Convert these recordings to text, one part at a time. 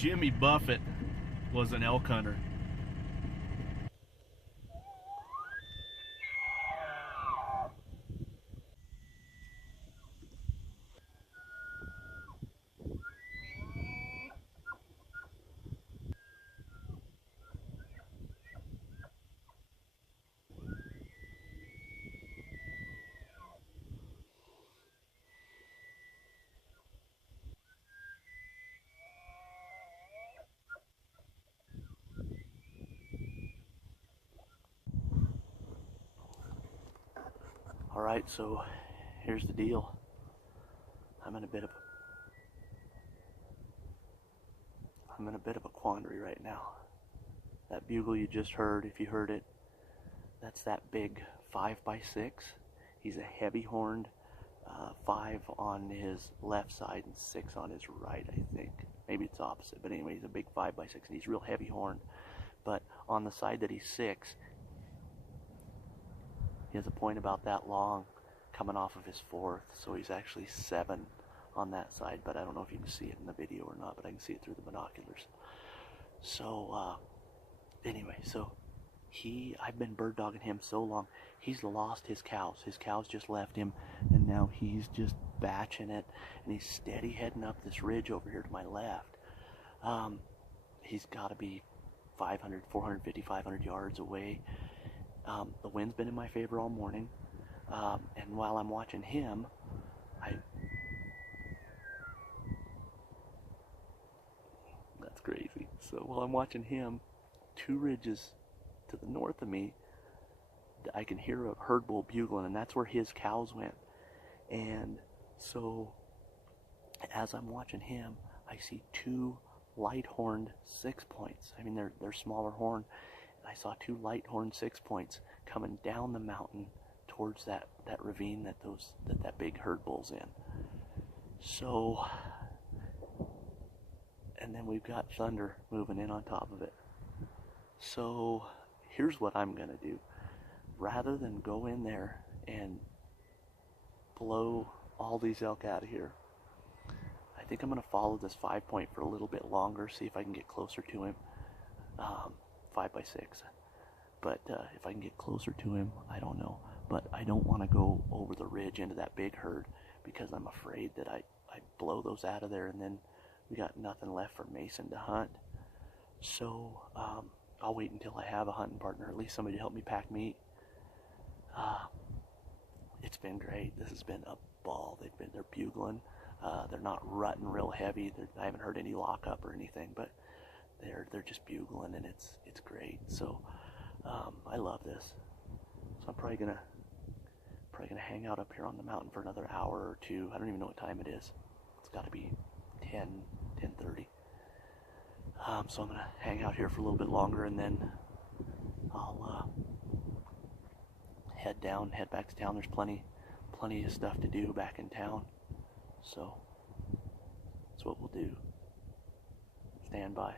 Jimmy Buffett was an elk hunter. Alright, so here's the deal. I'm in a bit of a quandary right now. That bugle you just heard, if you heard it, that's that big 5x6. He's a heavy horned 5 on his left side and 6 on his right, I think. Maybe it's opposite, but anyway, he's a big 5x6 and he's real heavy horned. But on the side that he's 6, he has a point about that long coming off of his 4th, so he's actually 7 on that side, but I don't know if you can see it in the video or not, but I can see it through the binoculars. So anyway, so I've been bird dogging him so long, he's lost his cows. His cows just left him, and now he's just batching it, and he's steady heading up this ridge over here to my left. He's got to be 500, 450, 500 yards away. The wind's been in my favor all morning, and while I'm watching him, that's crazy. So while I'm watching him, 2 ridges to the north of me, I can hear a herd bull bugling, and that's where his cows went. And so as I'm watching him, I see 2 light horned 6 points. I mean, they're smaller horn. I saw 2 light horned 6 points coming down the mountain towards that ravine that big herd bull's in. So, and then we've got thunder moving in on top of it. So here's what I'm gonna do. Rather than go in there and blow all these elk out of here, I think I'm gonna follow this 5 point for a little bit longer, see if I can get closer to him. 5x6. But if I can get closer to him, I don't know. But I don't want to go over the ridge into that big herd, because I'm afraid that I blow those out of there, and then we got nothing left for Mason to hunt. So I'll wait until I have a hunting partner, at least somebody to help me pack meat. It's been great. This has been a ball. They're bugling. They're not rutting real heavy. I haven't heard any lockup or anything, but they're just bugling, and it's great. So I love this. So I'm probably gonna hang out up here on the mountain for another hour or 2. I don't even know what time it is. It's got to be 10:30. So I'm gonna hang out here for a little bit longer, and then I'll head back to town. There's plenty of stuff to do back in town. So that's what we'll do. Stand by.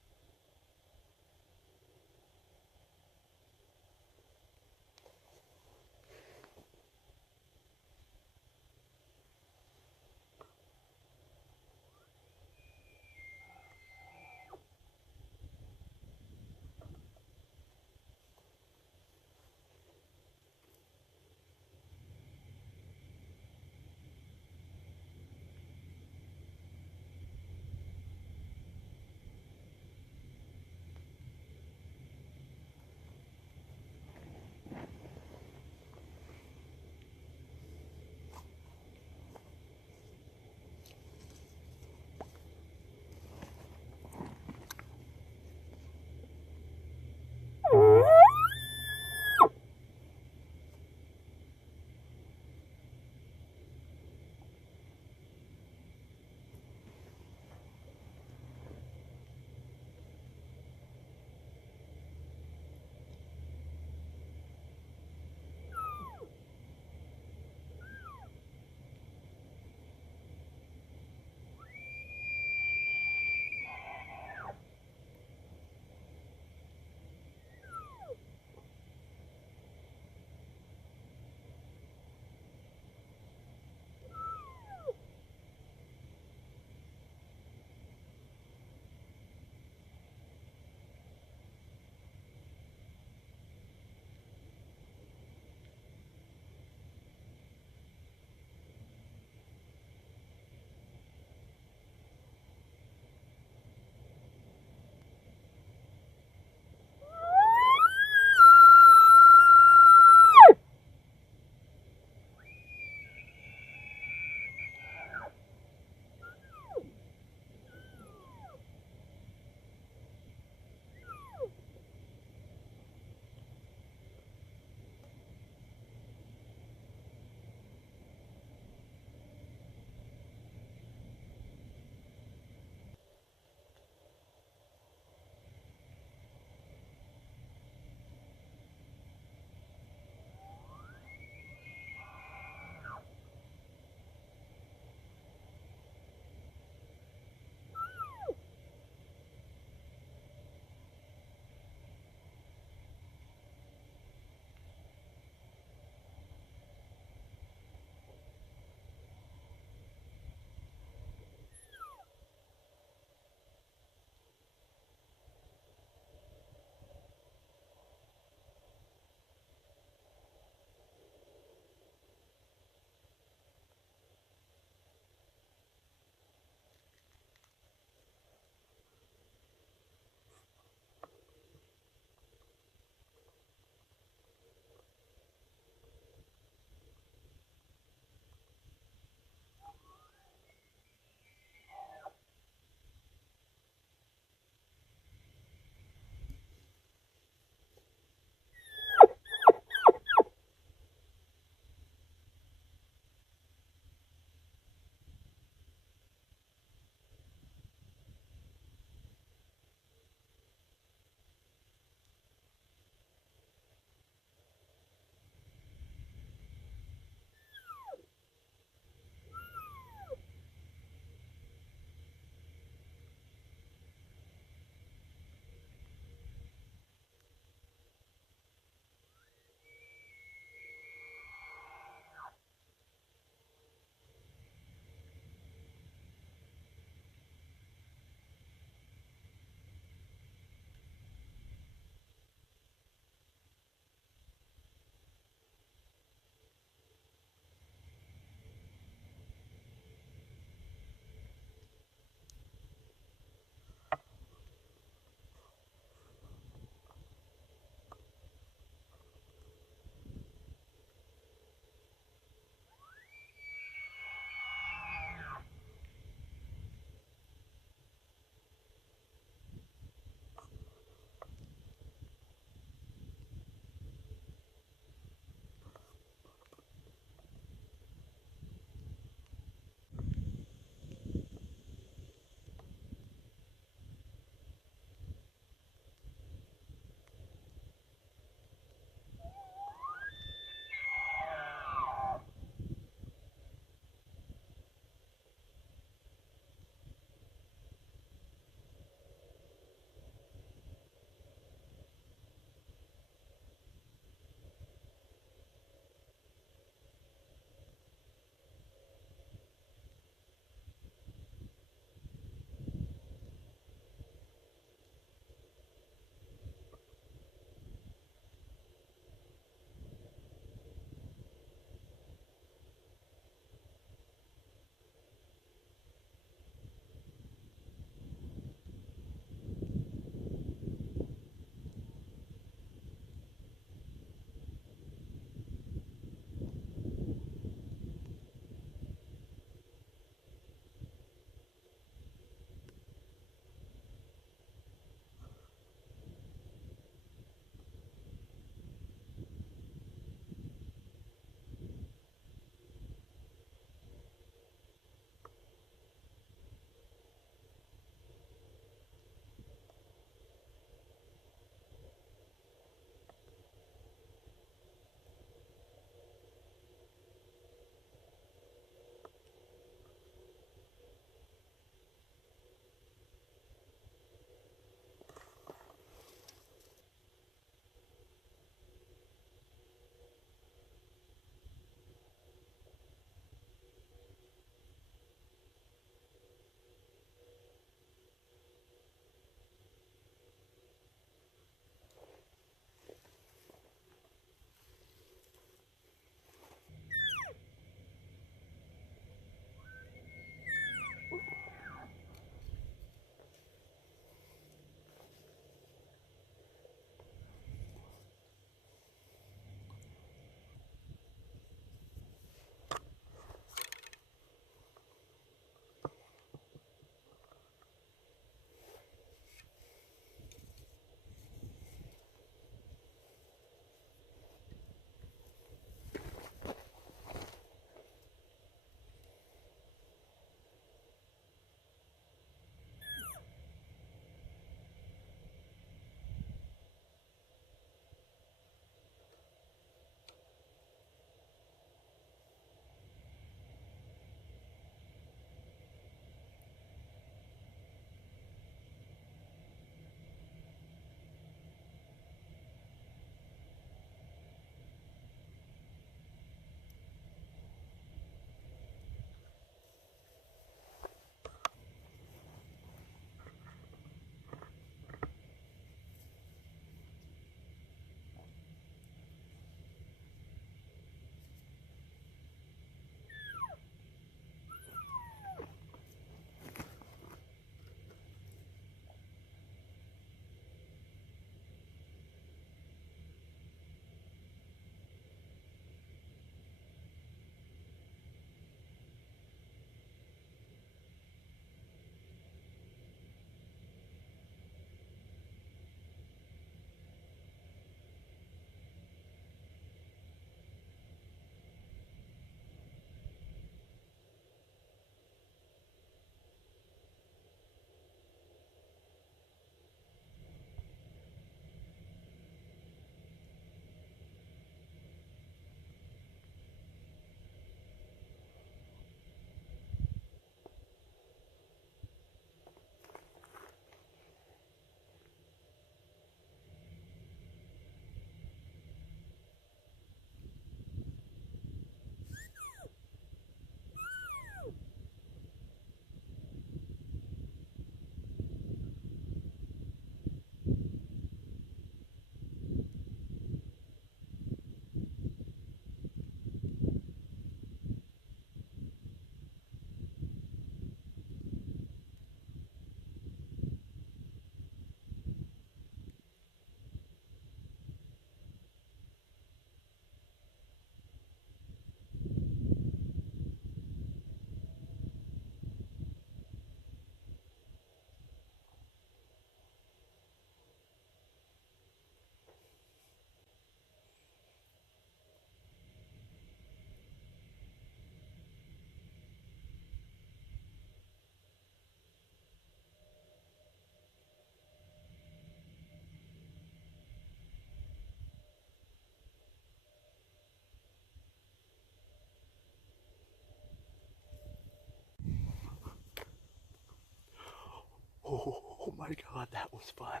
Oh my God, that was fun.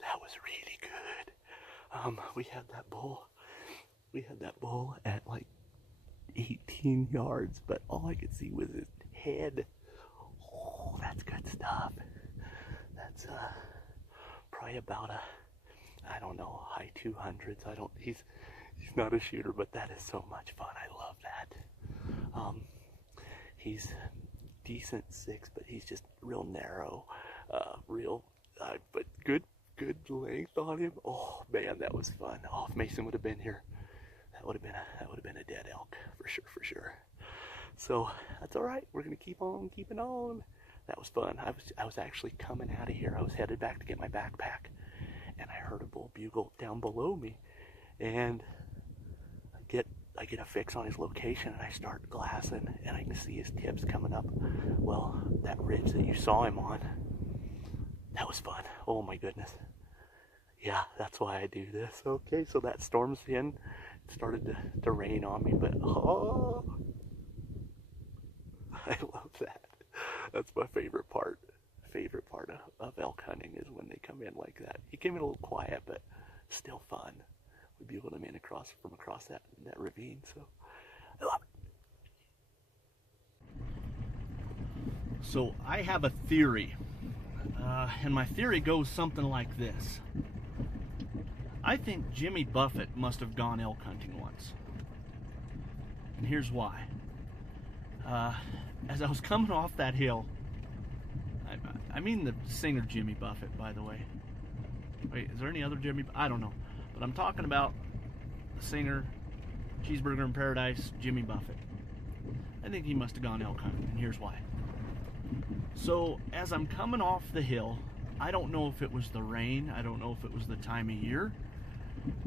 That was really good. We had that bull at like 18 yards, but all I could see was his head. Oh, that's good stuff. That's probably about I don't know, high 200s. He's not a shooter, but that is so much fun. I love that. He's decent 6, but he's just real narrow, but good length on him. Oh man, that was fun. Oh, if Mason would have been here, that would have been a dead elk for sure. So that's all right. We're gonna keep on keeping on. That was fun. I was actually coming out of here. I was headed back to get my backpack, and I heard a bull bugle down below me, and I get a fix on his location, and I start glassing, and I can see his tips coming up. Well, that ridge that you saw him on, that was fun. Oh my goodness. Yeah, that's why I do this. Okay, so that storm's in. It started to rain on me, but oh, I love that. That's my favorite part. Of elk hunting is when they come in like that. He came in a little quiet, but still fun. We bugled him in from across that ravine, so I love it. So I have a theory, and my theory goes something like this. I think Jimmy Buffett must have gone elk hunting once, and here's why. As I was coming off that hill, I mean the singer Jimmy Buffett, by the way. Wait, is there any other Jimmy? I don't know. But I'm talking about the singer, Cheeseburger in Paradise, Jimmy Buffett. I think he must have gone elk hunting, and here's why. So, as I'm coming off the hill, I don't know if it was the rain, I don't know if it was the time of year,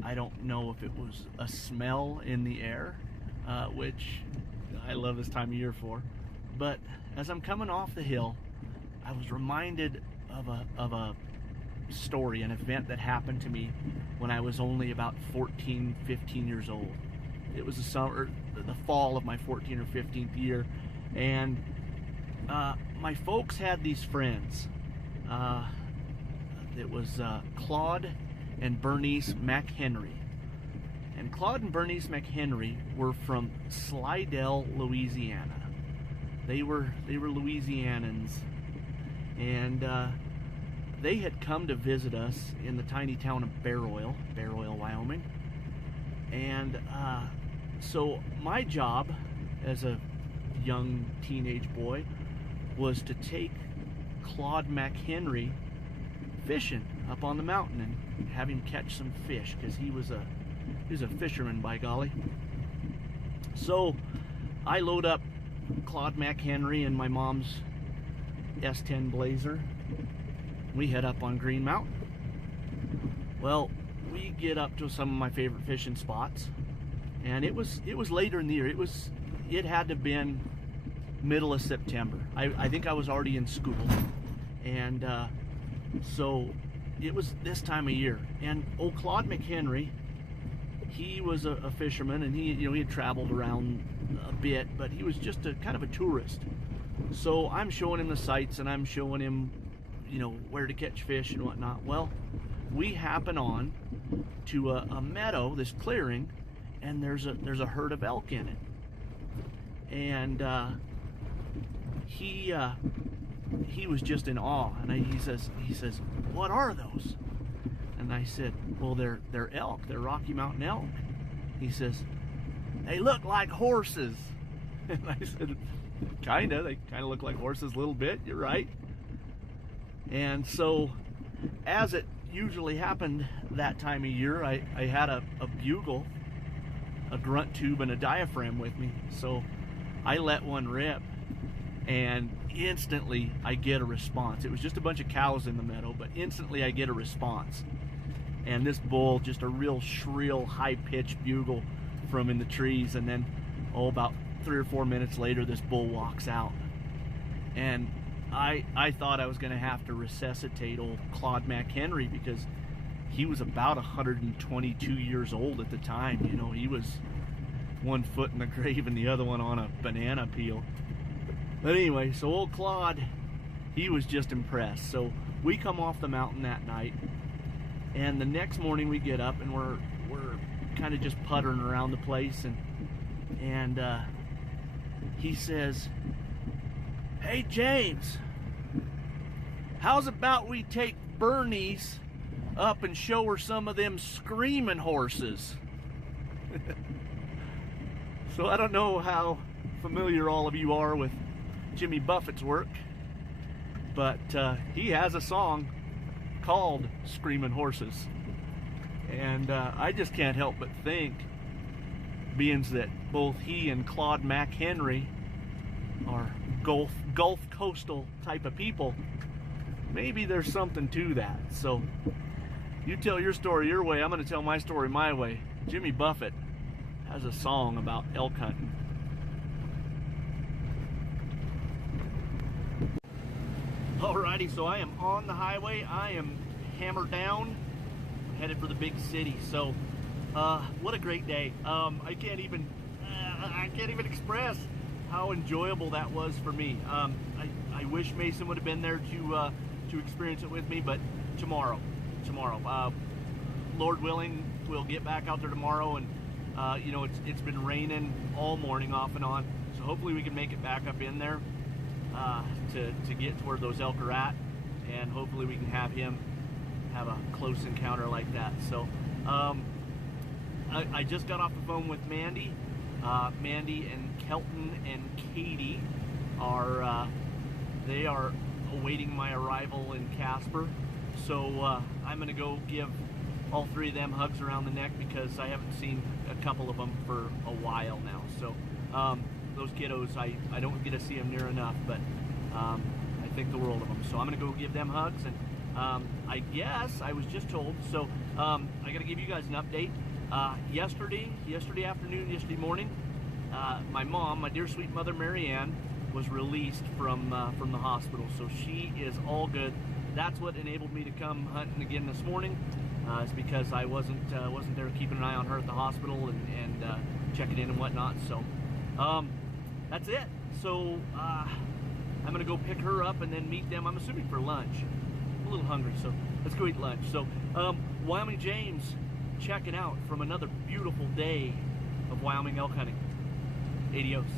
I don't know if it was a smell in the air, which I love this time of year for. But as I'm coming off the hill, I was reminded of a story, an event that happened to me when I was only about 14, 15 years old. It was the fall of my 14th or 15th year, and my folks had these friends. It was Claude and Bernice McHenry. And Claude and Bernice McHenry were from Slidell, Louisiana. They were Louisianans, and they had come to visit us in the tiny town of Bear Oil, Wyoming. And so my job as a young teenage boy was to take Claude McHenry fishing up on the mountain and have him catch some fish, because he was a fisherman, by golly. So I load up Claude McHenry in my mom's S10 Blazer. We head up on Green Mountain. Well, we get up to some of my favorite fishing spots, and it was later in the year. It had to have been middle of September. I think I was already in school, and so it was this time of year. And old Claude McHenry, he was a fisherman, and he had traveled around a bit, but he was just kind of a tourist. So I'm showing him the sights, and I'm showing him, where to catch fish and whatnot. Well, we happen on to a meadow, this clearing, and there's a herd of elk in it. And he was just in awe, and he says, "What are those?" And I said, "Well, they're elk. They're Rocky Mountain elk." He says, "They look like horses." And I said, "Kinda. They kind of look like horses a little bit. You're right." And so, as it usually happened that time of year, I had a bugle, a grunt tube, and a diaphragm with me. So I let one rip, and instantly I get a response. It was just a bunch of cows in the meadow, but instantly I get a response. And this bull, just a real shrill, high-pitched bugle from in the trees, and then, about 3 or 4 minutes later, this bull walks out. And I thought I was going to have to resuscitate old Claude McHenry, because he was about 122 years old at the time. He was one foot in the grave and the other one on a banana peel. But anyway, so old Claude, he was just impressed. So we come off the mountain that night, and the next morning we get up and we're kind of just puttering around the place, and he says, "Hey James, how's about we take Bernice up and show her some of them Screamin horses?" So I don't know how familiar all of you are with Jimmy Buffett's work, but he has a song called Screamin' Horses. And I just can't help but think, being that both he and Claude McHenry are Gulf coastal type of people, maybe there's something to that. So you tell your story your way, I'm going to tell my story my way. Jimmy Buffett has a song about elk hunting. Alrighty, so I am on the highway. I am hammered down, headed for the big city. So what a great day. I can't even express how enjoyable that was for me. I wish Mason would have been there to experience it with me, but tomorrow, Lord willing, we'll get back out there tomorrow. And you know, it's been raining all morning off and on, so hopefully we can make it back up in there to get to where those elk are at, and hopefully we can have him have a close encounter like that. So I just got off the phone with Mandy. Mandy and Kelton and Katie are they are awaiting my arrival in Casper. So I'm gonna go give all three of them hugs around the neck, because I haven't seen a couple of them for a while now. So those kiddos, I don't get to see them near enough, but I think the world of them. So I'm gonna go give them hugs, and I guess I was just told, so I gotta give you guys an update. Yesterday afternoon, yesterday morning, my mom, my dear sweet mother Marianne, was released from the hospital, so she is all good. That's what enabled me to come hunting again this morning. Is because I wasn't there keeping an eye on her at the hospital and checking in and whatnot. So that's it. So I'm gonna go pick her up and then meet them, I'm assuming for lunch. I'm a little hungry, so let's go eat lunch. So Wyoming James checking out from another beautiful day of Wyoming elk hunting. Adios.